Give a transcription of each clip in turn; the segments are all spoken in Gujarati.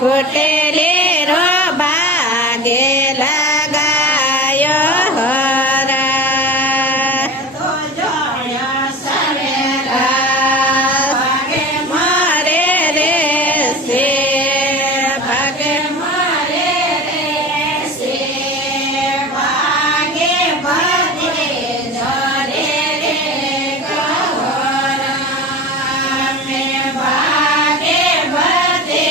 ઘોટેલે રો ભાગે લગાયો હરા તો જોડ્યો સવેરા ભાગે મારે રે સે ભાગે મારે રે સે ભાગે બધે જોડે રે ગોરા મે ભાગે બધે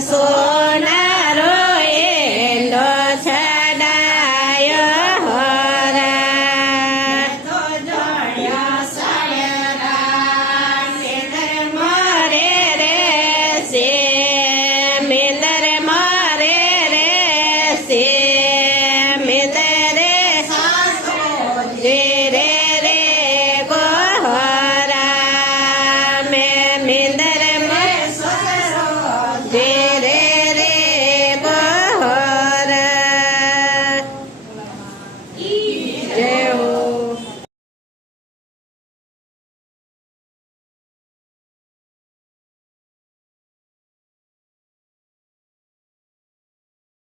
સોનારો એંડો છડાયો હરા તો જોડ્યો સવેરા મેંદર મારે રે સે મેંદર મારે રે સે મેંદર સાસો રે રે રે ગોહરા મે મેંદર